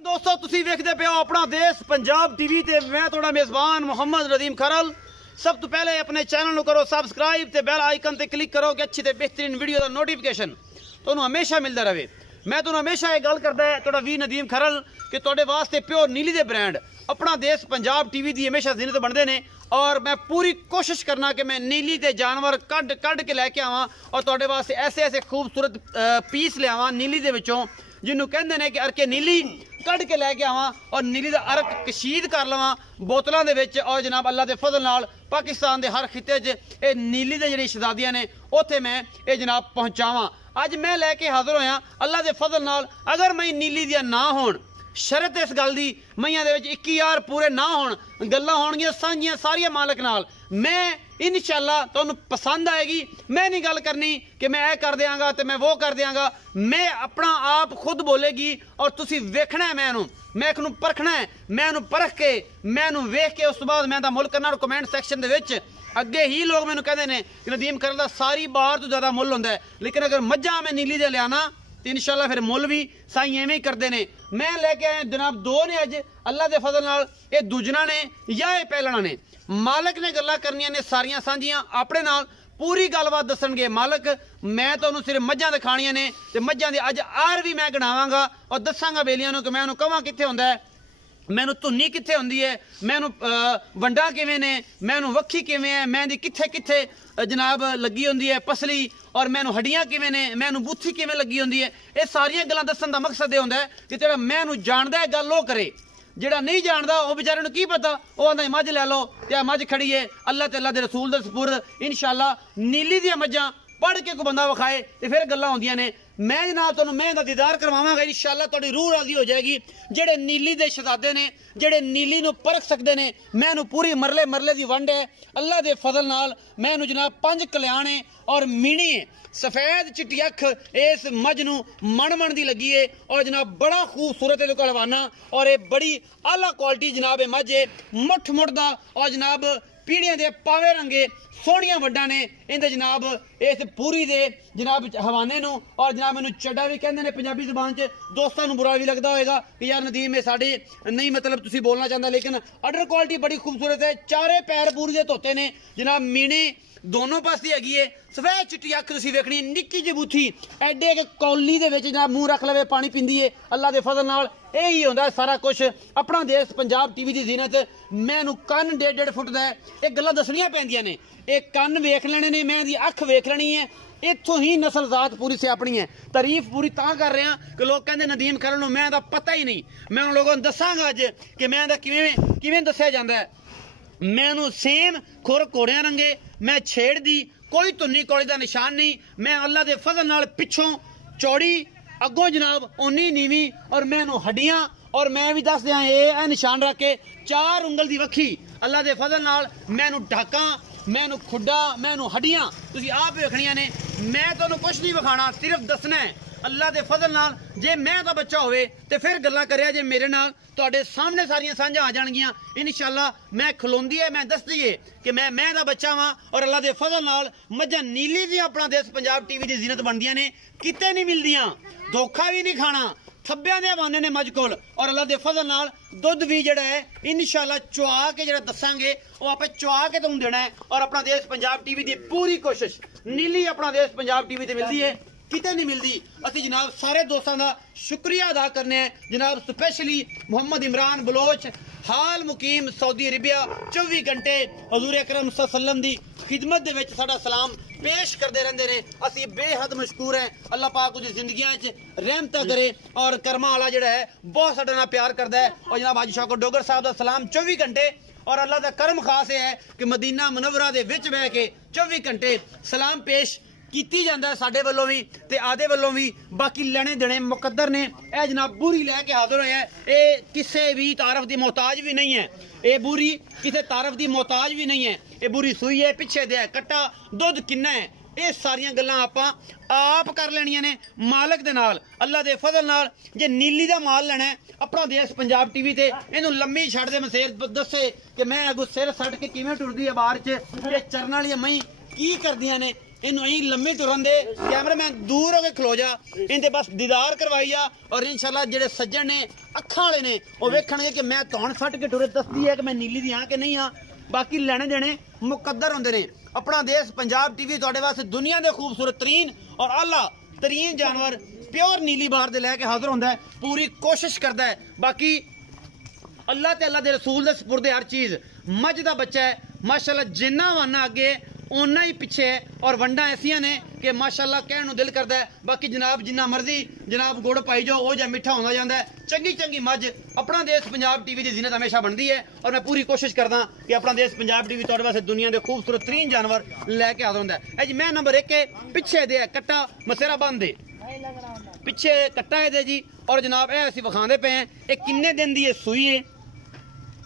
दोस्तों तुसी वेखदे पे हो अपना देश पंजाब टीवी ते मैं थोड़ा मेजबान मोहम्मद नदीम खरल। सब तो पहले अपने चैनल को करो सब्सक्राइब ते बेल आइकन ते क्लिक करो कि अच्छी ते बेहतरीन वीडियो का नोटिफिकेशन तुहानू हमेशा मिलता रहे। मैं तुहानू हमेशा ये गल करदा है थोड़ा वी नदीम खरल कि तुहाडे वास्ते प्योर नीली दे ब्रांड अपना देश पंजाब टीवी दी हमेशा जिन्नत बनते हैं और मैं पूरी कोशिश करना कि मैं नीली के जानवर कढ़ के लैके आवां और तुहाडे वास्ते ऐसे ऐसे खूबसूरत पीस लियावां नीली दे विचों जिन्हों कहते हैं कि अर्के नीली कढ़ के लैके आवां और नीली का अर्क कशीद कर लवां बोतलों के विच और जनाब अल्लाह के फजल नाल पाकिस्तान के हर खिते च नीली के जिहड़ी शहजादियां ने उत्थे मैं ये जनाब पहुँचावां। अज मैं लैके हाजिर होया अल्लाह के फजल नाल अगर मैं नीली दियां ना होण शरत इस गल दी मईयां दे विच 21 पूरे ना होण गल्लां होणगियां सांझियां सारियां मालक नाल मैं इंशाअल्लाह तुहानू पसंद आएगी। मैं नहीं गल करनी कि मैं ये कर देंगा तो मैं वो कर देंगा, मैं अपना आप खुद बोलेगी और तुसी वेखना है मैं एक परखना है मैं परख के मैं वेख के उस तो बाद मैं मुल करना। कमेंट सैक्शन दे विच अगे ही लोग मैनू कहते हैं कि नदीम खरल दा सारी बार तो ज़्यादा मुल होंदा है, लेकिन अगर मज्झां मैं नीली दे लियाना तो इंशाअल्लाह फिर मुल भी साई एवें ही करते हैं। मैं लैके आया जनाब दो ने अज अल्लाह के फजल नाल ये दूजना ने या ये पहलना ने मालक ने गल्लां करनियां ने सारियां सांझियां अपने नाल पूरी गलबात दसणगे मालक। मैं तुहानू सिर्फ मज्झां दिखाणियां ने ते मज्झां दी अज आर भी मैं गिणावांगा और दसांगा बेलियां नू कि मैं उहनू कहां कित्थे हुंदा है, मैनू धुन्नी कित्थे हुंदी है, मैनू वंडा किवें ने, मैनू वक्खी किवें है, मैं कित्थे कित्थे जनाब लगी हुंदी है पसली और मैनू हड्डियां किवें ने, मैनू बूथी किवें लगी हुंदी है। ये सारियां गल्लां दस्सण दा मकसद ये हुंदा है कि जेह्ड़ा मैनू जाणदा है गल ओह करे, जेड़ा नहीं जानता वह बेचारे की पता वह आंदा मझ लै लो या मझ खड़ी है अल्लाह ते अल्लाह दे रसूल दे सपुर्द। इंशाअल्लाह नीली दी मज्झां पढ़ के कोई बंदा विखाए तो फिर गल्लां होंदियां ने। मैं जनाब तुहानू मैं दा दीदार करवावांगा इंशाअल्लाह तुहाडी रूह राजी हो जाएगी। जेड़े नीली दे शहजादे ने जेड़े नीली नू परख सकदे ने मैनू पूरी मरले दी वंड है अल्लाह दे फजल नाल। मैनू जनाब 5 कल्याणे और मीणी है सफेद चिट्टी अख इस मझ नू मन दी लगी है और जनाब बड़ा खूबसूरत है हलवाना और ये बड़ी आला क्वालिटी जनाब मझ है मुठ दा और जनाब पीढ़ियां दे पावे रंगे सोहनियां वड्डां ने इंदे जनाब इस पूरी दे जनाब हवाने नू और जनाब मैनू चड्डा भी कहंदे ने पंजाबी ज़बान च। दोस्तां नू बुरा भी लगदा होएगा कि यार नदीम ये साडे नहीं मतलब तुसीं बोलना चाहंदा, लेकिन अडर क्वालिटी बड़ी खूबसूरत है। चारे पैर पूरी दे धोते ने जनाब मीणे दोनों पासे हैगी है सफेद चिट्टी अख तुसीं वेखनी निक्की जी बूथी एडे के कौली दे विच जनाब मूँह रख लवे पानी पींदी है अल्लाह दे फजल नाल। यही होंदा है सारा कुछ अपना देश पंजाब टीवी की जीनत। मैनू कन 1.5 फुट का है ये गल्लां दसणियां पैंदियां ने, एक कन वेख लेने ने मैं दी अख वेख लेनी है, इत्थों ही नस्ल जात पूरी से अपनी है। तारीफ पूरी तां कर रहा कि लोग कहते नदीम खरल नूं मैं दा पता ही नहीं। मैं उन लोगों को दसांगा अज कि मैं दा किवें दस्सिया जांदा है। मैनू सेम खुर घोड़ियां रंगे मैं छेड़ दी कोई धुन्नी कौड़ी का निशान नहीं। मैं अल्लाह के फजल नाल पिछों चौड़ी अगों जनाब उन्नी नीवी और मैनू हड्डियां और मैं भी दस दियां ये निशान रख के 4 उंगल की वक्खी अल्लाह के फजल नाल मैनू ढाकां मैनू खुड्डा मैनू हड्डियां तुसीं आप वेखणियां ने। मैं तुहानू कुछ नहीं विखाना सिर्फ दसना है अल्लाह के फजल नाल। जे मैं दा बच्चा होवे ते फिर गल्लां करिया जे मेरे नाल तुहाडे सामने सारियां सांझां आ जाणगियां इंशाअल्लाह। मैं खलोंदी है मैं दसदी है कि मैं दा बच्चा वां और अल्लाह के फजल नाल मज्झां नीली दी अपना देश पंजाब टीवी की जीनत बनदियां ने किते नहीं मिलदियां। धोखा भी नहीं खाना थब्बियां दे हवाने ने मझ कोल और अल्लाह के फजल नाल दुध भी जिहड़ा है इंशाअल्लाह चुआ के जिहड़ा दसांगे वो आपां चुआ के तुहानूं देना है। और अपना देश पंजाब टीवी की पूरी कोशिश नीली अपना देश पंजाब टीवी ते मिलदी है किते नहीं मिलती। असी जनाब सारे दोस्तों का शुक्रिया अदा करने जनाब स्पैशली मोहम्मद इमरान बलोच हाल मुकीम सऊदी अरेबिया 24 घंटे हजूर अकरम सल्लम की खिदमत दे विच साडा सलाम पेश करते रहते हैं। असी बेहद मशकूर हैं अल्लाह पाक उहदी जिंदगियां च रहमत करे और कर्मा वाला जिहड़ा है बहुत साडे नाल प्यार करता है। और जनाब हाजी शौकत डोगर साहब का सलाम 24 घंटे और अल्लाह का करम खास है कि मदीना मुनव्वरा दे विच बह के 24 घंटे सलाम पेश कीती जांदा है साडे वल्लों भी ते आदे वल्लों भी। बाकी लेने देने मुकद्दर ने ए जनाब बुरी लैके हाजिर होए हैं। ये किसी भी तारफ की मोहताज भी नहीं है, ये बुरी किसी तारफ की मोहताज भी नहीं है। ये बुरी सूई है पिछे दे कट्टा दुध किन्ना है ये सारियां गल्लां आपां आप कर लेनियां ने मालक दे नाल अल्लाह दे फजल नाल। जे नीली दा माल लेना है अपना देश पंजाब टीवी ते इनू लम्मी छड़ दे मसेर दसे कि मैं अगू सिर सट के किवें टुरदी है बाहर च चरण वाली मई की करदियां ने इन्हों लम्बे टुरन दे कैमरामैन दूर होके खलो जा इनते बस दीदार करवाई जा और इंशाल्लाह जेडे सज्जन ने अखां वाले ने वो वेखणगे कि मैं तौण फट के टुरे दसदी है कि मैं नीली दी हां कि नहीं हां बाकी लेने देने मुकद्दर होंदे ने अपना देश पंजाब टीवी तुहाडे वास्ते दुनिया दे खूबसूरत तरीन और आला तरीन जानवर प्योर नीली बार दे लैके हाजिर होंदा है पूरी कोशिश करदा है बाकी अल्लाह ते अल्लाह दे रसूल दे सपुर्दे हर चीज़ मज दा बच्चा है माशाल्लाह जिन्ना वाना अगे उन्ना ही पिछे है और वंडा ऐसियां ने कि माशाल्लाह कहण नूं दिल करदा है बाकी जनाब जिन्ना मर्जी जनाब गुड़ पाई जाओ वो जा मिठा होंदा जांदा है चंगी चंगी मज अपना देश पंजाब टीवी की जीनत हमेशा बनती है और मैं पूरी कोशिश करदा कि अपना देश पंजाब टीवी तुहाडे वास्ते दुनिया के खूबसूरत तरीन जानवर लैके हाजिर होंदा है जी मैं नंबर 1 है पिछे दे कट्टा मसेरा बंद दे पिछे कट्टा है दे जी और जनाब ए असीं विखांदे पे हैं ये किन्ने दिन दी सूई है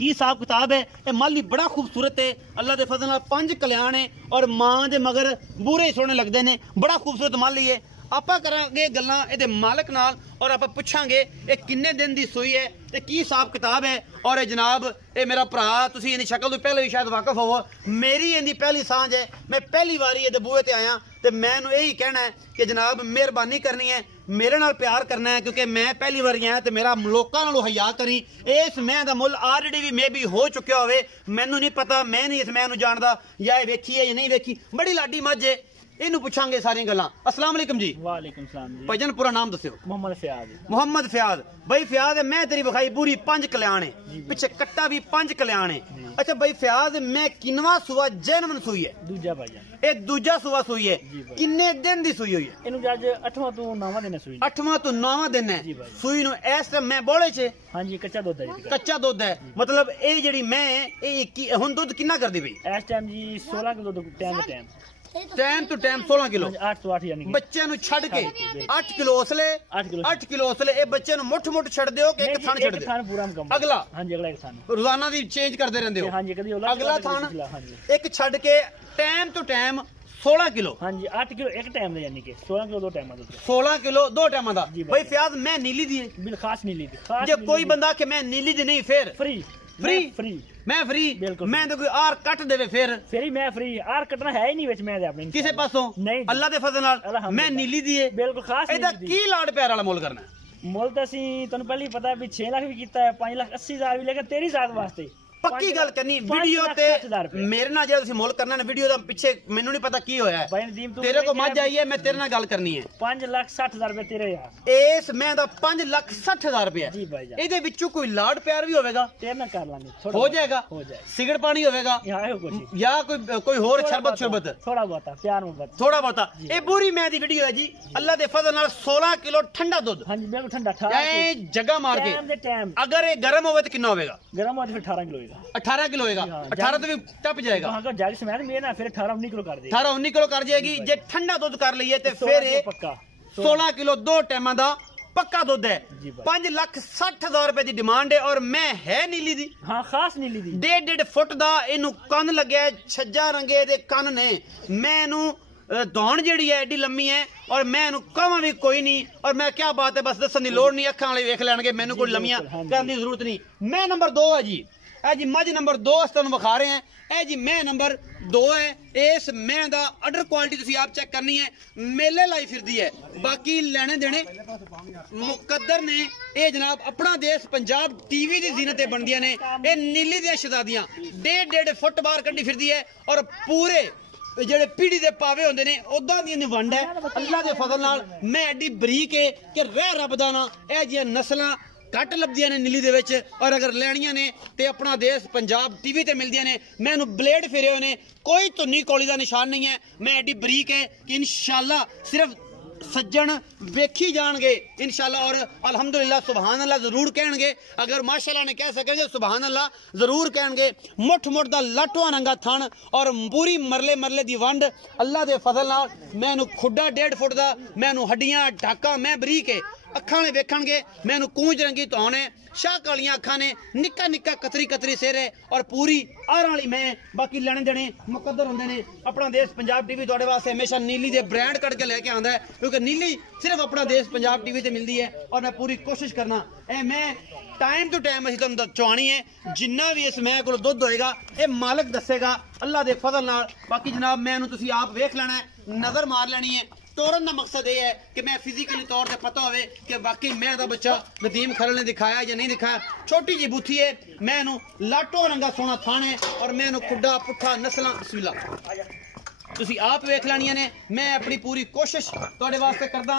की हिसाब किताब है ये माली बड़ा खूबसूरत है अल्लाह के फजल नाल 5 कल्याण है और मां दे मगर बूरे ही सोहने लगते हैं बड़ा खूबसूरत माली है आपां करांगे गल्लां इहदे मालक नाल और आपां पुछांगे ये किन्ने दिन दी सूई है ते की हिसाब किताब है और ये जनाब ये मेरा भरा तुसीं इहदी शक्ल तो पहले भी शायद वाकफ होवो मेरी इहदी पहली सांझ है मैं पहली बारी इहदे बूहे ते आया ते मैनूं यही कहना है कि जनाब मेहरबानी करनी है मेरे नाल प्यार करना है क्योंकि मैं पहली बार आया तो मेरा लोकां नालों हया करी इस मैं दा मुल ऑलरेडी भी मे भी हो चुकिया होवे मैनूं नहीं पता मैं नहीं इस मैं नूं जानदा या ये वेखी है या नहीं वेखी बड़ी लाडी मझ है इनू पूछांगे सारी गल्लां अस्सलाम वालेकुम जी वालेकुम सलाम जी भाईजान पूरा नाम दस्यो मोहम्मद फयाद भाई फयाद है मैं तेरी विखाई पूरी 5 कल्याण है पीछे कट्टा भी 5 कल्याण है अच्छा भाई फयाद मैं किनवा सुआ जैनमन सुई है दूजा भाईजान ए दूजा सुआ सुई है किन्ने दिन दी सुई हुई है इनु जज 8वां तो 9वां दिन है सुई 8वां तो 9वां दिन है सुई नु इस टाइम मैं बोले छे हां जी कच्चा दूध है कच्चा दूध है मतलब ए जेडी मैं ए हुन दूध कितना करदी भाई इस टाइम जी 16 किलो दूध टाइम टू टाइम 16 किलो 8 तो 8 यानी बच्चे नु छड़ के 8 किलो उसले 8 किलो उसले ए बच्चे नु मुठ मुठ छड़ दियो कि एक थान छड़ दियो थान पूरा मुकम्मल अगला हां जी अगला एक थान रोजाना दी चेंज करदे रहंदे हो हां जी कदी अगला थान एक छड़ के टाइम टू टाइम 16 किलो हां जी 8 किलो एक टाइम दा यानी कि 16 किलो दो टाइम दा 16 किलो दो टाइम दा भाई फयाज मैं नीली दी बिल खास नीली दी खास जे कोई बंदा के मैं नीली दी नहीं फिर फ्री मैं फ्री मैं तो कोई आर कट देवे फिर ही मैं फ्री आर कटना है ही नहीं विच मैं दे अपने किसे पासों नहीं अल्लाह दे फजल नाल मैं नीली दी है बिल्कुल खास एदा की लाड प्यार वाला मोल करना मोल तो असी तन्नू पहले ही पता है भी 6 लाख भी कीता है 5,80,000 भी लेकिन तेरी जात वास्ते पक्की गल करनी वीडियो ते मेरे नाल जेड़ा तुसी मोल करना ना वीडियो दा पीछे मेनू नहीं पता की होया है भाई नदीम तू तेरे को मज आई है मैं तेरे नाल गल करनी है 5,60,000 रुपए तेरे यार इस मैं दा 5,60,000 रुपए जी भाई जान एदे विचों कोई लाड प्यार भी होवेगा तेरे नाल कर लांगे हो जाएगा सिगड़ पानी होवेगा या कोई होर शरबत थोड़ा बहुत प्यार मोहब्बत थोड़ा बहुत ए पूरी मैं दी वीडियो है जी अल्लाह दे फजल नाल 16 किलो ठंडा दूध हां जी बिल्कुल ठंडा ए जगह मार के अगर ये गर्म होवे तो कितना होवेगा गर्म हो तो फिर 18 किलो होएगा 18 किलो होएगा 18 तो भी टप जाएगा हां का जाग समेत में ना फिर 18-19 किलो कर दे 18-19 किलो कर जाएगी जे ठंडा दूध कर लईए ते फिर पक्का 16 किलो दो टाइमां दा पक्का दूध है 5,60,000 रुपए दी डिमांड है और मैं है नीली दी हां खास नीली दी 1.5 फुट दा इनु कन लगया छज्जा रंगे दे कन ने मैं इनु दौड़ जेड़ी है एडी लम्मी है और मैं इनु कहां भी कोई नहीं और मैं क्या बात है बस दसन दी लोड़ नहीं अखां वाले वेख लैणगे मैनू कोई लम्मियां कहण दी जरूरत नहीं मैं नंबर 2 है जी ए जी मज नंबर 2 तुहानू विखा रहे हैं ए जी मैं नंबर 2 है इस मैं दा अडर क्वालिटी तुसी आप चेक करनी है मेले लाई फिरदी है बाकी लेने देने मुकद्दर ने ए जनाब अपना देश पंजाब टीवी दी जीनत बनदियां ने ए नीली दी शहजादियां 1.5 फुट बाहर कड्डी फिरदी है और पूरे जेड़े पीढ़ी दे पावे होंदे ने उदां दी वंड है अल्लाह दे फजल नाल मैं एडी बरीक है कि रह रब दा ना ए जी नस्लां घट लभदियां ने नीली दे विच और अगर लैणियां ने ते अपना देश पंजाब टीवी ते मिलदियां ने मैं इहनूं ब्लेड फेरे होए ने कोई धुन्नी कौली दा निशान नहीं है मैं एडी बरीक है कि इंशाअल्लाह सिर्फ सज्जन वेखी जाणगे इंशाअल्लाह और अल्हम्दुलिल्लाह सुभान अल्लाह जरूर कहणगे अगर माशाअल्लाह ने कह सकेंगे सुभान अल्लाह जरूर कहणगे मुठ मुठ दा लाटवा रंगा थण और पूरी मरले दी वंड अल्लाह दे फजल नाल मैं इहनूं खुड्डा 1.5 फुट दा मैं इहनूं हड्डियां ढाका मैं बरीक है ਅੱਖਾਂ ਨੇ ਵੇਖਣਗੇ ਮੈਨੂੰ ਕੂੰਜ ਰੰਗੀ ਧੌਣ ਹੈ शाह कालियां अखा ने निक्का निक्का कतरी कतरी सिर है और पूरी आर वाली मैं बाकी लेने देने मुकद्दर होंगे ने अपना देश पंजाब टीवी तुहाडे वास्ते हमेशा नीली दे ब्रांड कट के लेके आंदा है क्योंकि नीली सिर्फ अपना देश पंजाब टीवी ते मिलती है और मैं पूरी कोशिश करना ए मैं टाइम टू टाइम असीं तुहानूं चवाणी है जिन्ना भी इस मैं कोल दुध होएगा ये मालिक दसेगा अल्लाह दे फजल नाल बाकी जनाब मैनूं तुसीं आप वेख लेना है नज़र मार लेनी है तोड़न का मकसद ये है कि मैं फिजिकली तौर पर पता हो कि बाकी मैं दा बच्चा नदीम खरल ने दिखाया या नहीं दिखाया छोटी जी बूथी है मैं लाटो रंगा सोना थाने और मैं खुड्डा पुट्ठा नस्ल बिस्मिल्लाह तुसी आप वेख लैनियां ने मैं अपनी पूरी कोशिश तुहाडे वास्ते करदा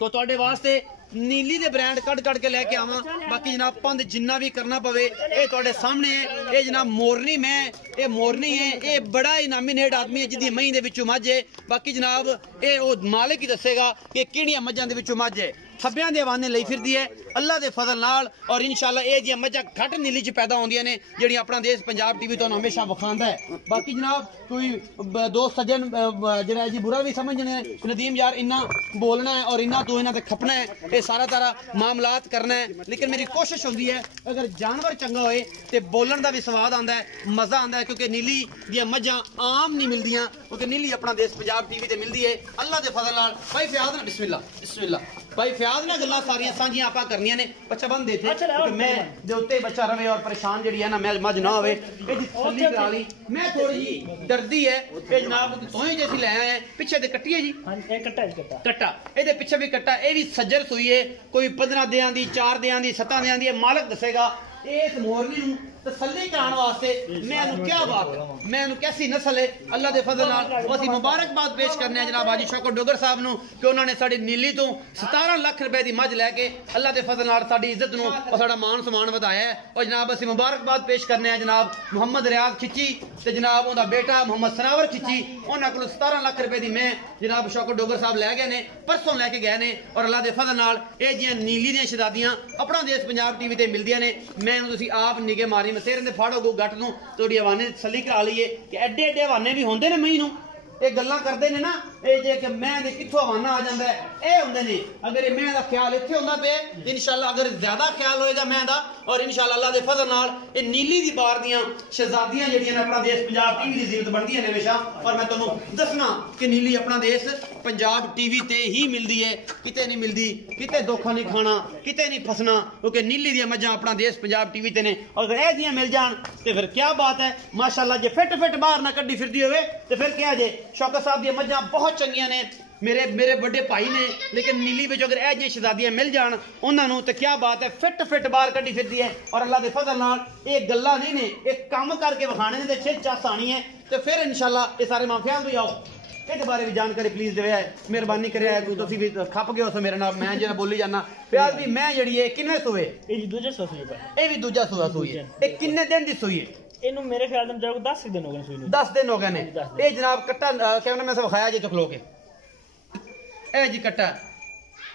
तो तुहाडे वास्ते नीली दे ब्रांड कट के लेके आवां बाकी जनाब पंद जिन्ना भी करना पवे ये तुहाडे सामने है ये जनाब मोरनी मैं ये मोरनी है ये बड़ा ही नामिनेट आदमी है जिहदी महीं दे विचों मझ है बाकी जनाब ये ओ मालिक ही दसेगा कि किहड़ियां मझां दे विचों मझ है थब्बियां दे हवाने लई फिरदी है अल्लाह दे फजल नाल और इंशाअल्लाह ये जिहियां मझां घट नीली च पैदा होंदियां ने जिहड़ियां अपना देश पंजाब टीवी तुहानूं हमेशा विखांदा है बाकी जनाब कोई दोस्त सज्जन जिहड़ा जी बुरा भी समझने नदीम यार इन्ना बोलना है और इन्ना तू इन्हां ते खपना है ये सारा तारा मामलात करना है लेकिन मेरी कोशिश होंदी है अगर जानवर चंगा होए ते बोलन दा भी स्वाद आंदा है मज़ा आंदा है क्योंकि नीली दियां मझां आम नहीं मिलदियां क्योंकि नीली अपना देश पंजाब टीवी ते मिलदी है अल्लाह दे फजल नाल भाई फयाज ना बिस्मिल्लाह बिस्मिल्लाह भाई फयाज ना गल्लां सारियां साझियां आपां करनियां ने बच्चा बंद दे थे क्योंकि मैं दे उत्ते बच्चा रवे और परेशान जेड़ी है ना मैं मज ना होवे एदी थल्ली करा ली मैं थोड़ी जी डरदी है कि जनाब तोही जैसी ले आए हैं पीछे दे कट्टी है जी हां ए कट्टा कट्टा एदे पीछे भी कट्टा ए भी सज्जर सुई है कोई 15 दियां दी 4 दियां दी 7 दियां दी मालिक दसेगा इस मोरनी नूं तसल्ली कराने वास्ते मैं क्या बात मैं कैसी नस्ल है अल्लाह दे फजल नाल असीं मुबारकबाद पेश करने हैं जनाब हाजी शौकत डोगर साहब नूं कि उन्होंने साडी नीली तो 17 लाख रुपए दी मझ लैके अल्लाह दे फजल नाल साडी इज्जत नूं और साडा मान सम्मान वधाया है और जनाब असीं मुबारकबाद पेश करने हैं जनाब मोहम्मद रियाज खिची ते जनाब उहदा बेटा मोहम्मद सनावर खिची उन्हां कोल 17 लाख रुपए दी मैं जनाब शौकत डोगर साहब लै गए ने परसों लैके गए ने और अल्लाह दे फजल नाल ये जियां नीली दियां शहजादियां अपना देश पंजाब टीवी ते मिलदियां ने मैं तुसीं आप निगे मारी मसेर दे फाड़ो गो गट नूं थोड़ी हवाने तसल्ली करा लईए कि एडे एडे हवाने भी होंदे ने मई नूं ये गल्लां करदे ने ना ये जे कि मैं दे कित्थों हवाना आ जांदा है ये हुंदे ने अगर ये मैं दा ख्याल इत्थे हुंदा पे इंशाअल्लाह अगर ज्यादा ख्याल होएगा मैं दा और इंशाअल्लाह अल्लाह दे फजल नाल ये नीली दी बार दियां शहजादियां जेहड़ियां ने अपना देश पंजाब टीवी दी जिल्लत बनदियां ने हमेशा और मैं तुहानूं दसना कि नीली अपना देश पंजाब टीवी ते ही मिलदी है किते नहीं मिलदी किते धोखा नहीं खाना किते नहीं फसना क्योंकि नीली दियां मझां अपना देश पंजाब टीवी ते ने अगर ए जियां मिल जान ते फिर क्या बात है माशाअल्लाह जे फिट बाहर ना कड्डी फिरदी होवे ते फिर क्या जे शौकत साहब दी मझां बहुत चंगियां ने मेरे बड़े भाई ने लेकिन नीली विच अगर ए जी शहजादियां मिल जान उन्हां नूं ते क्या बात है फिट बाहर कड्डी फिरदी है और अल्लाह दे फजल नाल ये गल्लां नहीं ने एक काम करके विखाने ने ते चस आनी है ते फिर इंशाअल्लाह ये सारे माफिया भी आओ ਇਹਦੇ ਬਾਰੇ ਵੀ ਜਾਣਕਾਰੀ ਪਲੀਜ਼ ਦਿਵੇ ਮਿਹਰਬਾਨੀ ਕਰਿਆ ਤੁਸੀਂ ਵੀ ਖੱਪ ਗਏ ਉਸ ਮੇਰੇ ਨਾਲ ਮੈਂ ਜਿਹੜਾ ਬੋਲੀ ਜਾਣਾ ਪਿਆਰ ਵੀ ਮੈਂ ਜਿਹੜੀ ਹੈ ਕਿੰਨੇ ਸੂਏ ਇਹ ਜੀ ਦੂਜਾ ਸੂਆ ਸੂਈ ਇਹ ਵੀ ਦੂਜਾ ਸੂਈ ਹੈ ਇਹ ਕਿੰਨੇ ਦਿਨ ਦੀ ਸੂਈ ਹੈ ਇਹਨੂੰ ਮੇਰੇ ਖਿਆਲ ਨਾਲ ਜਾਓ 10 ਦਿਨ ਹੋ ਗਏ ਸੂਈ ਨੂੰ 10 ਦਿਨ ਹੋ ਗਏ ਨੇ ਇਹ ਜਨਾਬ ਕੱਟਾ ਕੈਮਰਾ ਮੈਂ ਸਭ ਵਿਖਾਇਆ ਜੇ ਤੱਕ ਲੋਕੇ ਇਹ ਜੀ ਕੱਟਾ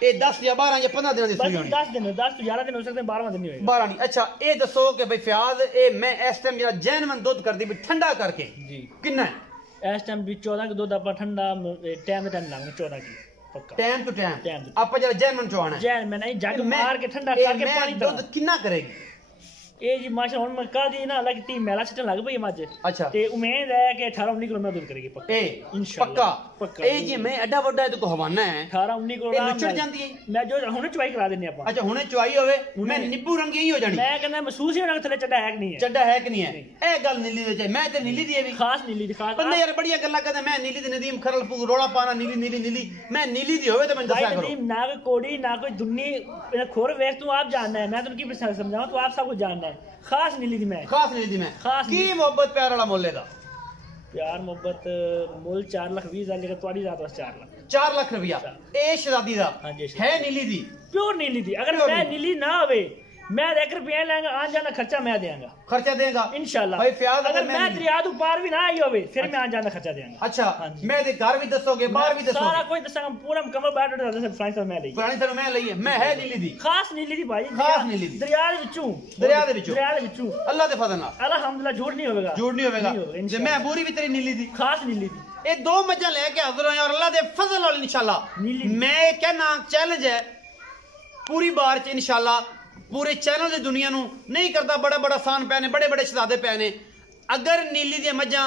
ਇਹ 10 ਜਾਂ 12 ਜਾਂ 15 ਦਿਨਾਂ ਦੀ ਸੂਈ ਹੋਣੀ 10 ਦਿਨ 10 ਤੋਂ 11 ਦਿਨ ਹੋ ਸਕਦੇ 12ਵਾਂ ਦਿਨ ਨਹੀਂ ਹੋਏਗਾ 12 ਨਹੀਂ ਅੱਛਾ ਇਹ ਦੱਸੋ ਕਿ ਬਈ ਫਿਆਜ਼ ਇਹ ਮੈਂ ਇਸ ਟਾਈਮ ਜਿਹੜਾ ਜੈਨਵਨ ਦੁੱਧ ਕਰਦੀ ਵੀ ਠੰਡਾ ਕਰਕੇ ਜੀ ਕਿੰਨਾ इस टाइम भी 14 के दूध आप ठंडा टाइम पे टाइम लाऊंगा 14 की पक्का टाइम टू टाइम आप जरा जैन चवाना जैन में नहीं जग मार के ठंडा करके पानी दूध कितना करेगी ये जी माशा हुन मैं कह दी ना अलग टीम मेला छटन लग पई मज अच्छा ते उम्मीद है कि 18 19 किलो मैं दूध करेगी पक्का इंशाल्लाह पक्का ए जी मैं एडा बड़ा है तो हवाना है 18 19 किलो ये चढ़ जांदी है मैं जो हुने चवाई करा देने आपा अच्छा हुने चवाई होवे मैं निब्बू रंगी ही हो जानी मैं कहना महसूस ही होना थले चड्डा है कि नहीं है चड्डा है कि नहीं है ए गल नीली दे मैं ते नीली दी है भी खास नीली दी खास बंदे यार बढ़िया गल्ला कहते मैं नीली दी नदीम खरल रोड़ा पाना नीली मैं नीली दी होवे तो मैं दसा करो नदीम ना कोई कोड़ी ना कोई दुन्नी खोर वेख तू आप जानना है मैं तुम की समझाऊं तो आप सब कुछ जानना है खास नीली दी मैं की मोहब्बत प्यार वाला मोले दा प्यार मोहब्बत मोल 4 लाख 20 हजार लेकर तुम्हारी रात बस 4 लाख रुपया ए शहजादी दा है नीली दी प्योर नीली दी अगर मैं नीली ना होवे मैं 1 रुपया लेंगा आन जाना खर्चा मैं देंगा खर्चा देगा इंशाल्लाह भाई फ्याज अगर मैं दरिया तो पार भी ना आई होवे फिर मैं आन जाना खर्चा देंगा अच्छा मैं दे घर भी दसोगे बाहर भी दसोगे सारा कोई दसांगा पूरा मुकम्मल बाहर दस फ्रांस में लई फ्रांस में मैं लई है मैं है नीली दी खास नीली दी भाई खास नीली दी दरिया दे विचों अल्लाह दे फजल नाल अल्हम्दुलिल्लाह झूठ नहीं होवेगा जे मैं पूरी भी तेरी नीली दी खास नीली दी ये 2 मज्जा लेके हाजिर होए और अल्लाह दे फजल नाल इंशाल्लाह मैं कहना चैलेंज है पूरी बार च इंशाल्लाह पूरे चैनल की दुनिया नूं नहीं करता बड़ा बड़ा सान पै ने, बड़े बड़े शहजादे पै ने। अगर नीली दी मझां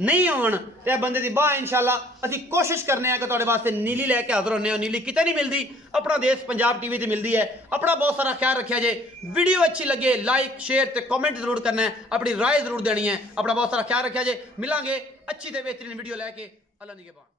नहीं होण ते बंदे दी बाह इंशाल्लाह असीं कोशिश करने कि तुहाडे वास्ते नीली लैके हाज़र होने। नीली किते नहीं मिलती, अपना देश पंजाब टीवी ते मिलती है। अपना बहुत सारा ख्याल रखिया जे। वीडियो अच्छी लगे लाइक शेयर ते कमेंट जरूर करना है, अपनी राय जरूर देनी है। अपना बहुत सारा ख्याल रखिया जे। मिलांगे अच्छी ते बेहतरीन वीडियो लैके। अल्लाह निगहबान।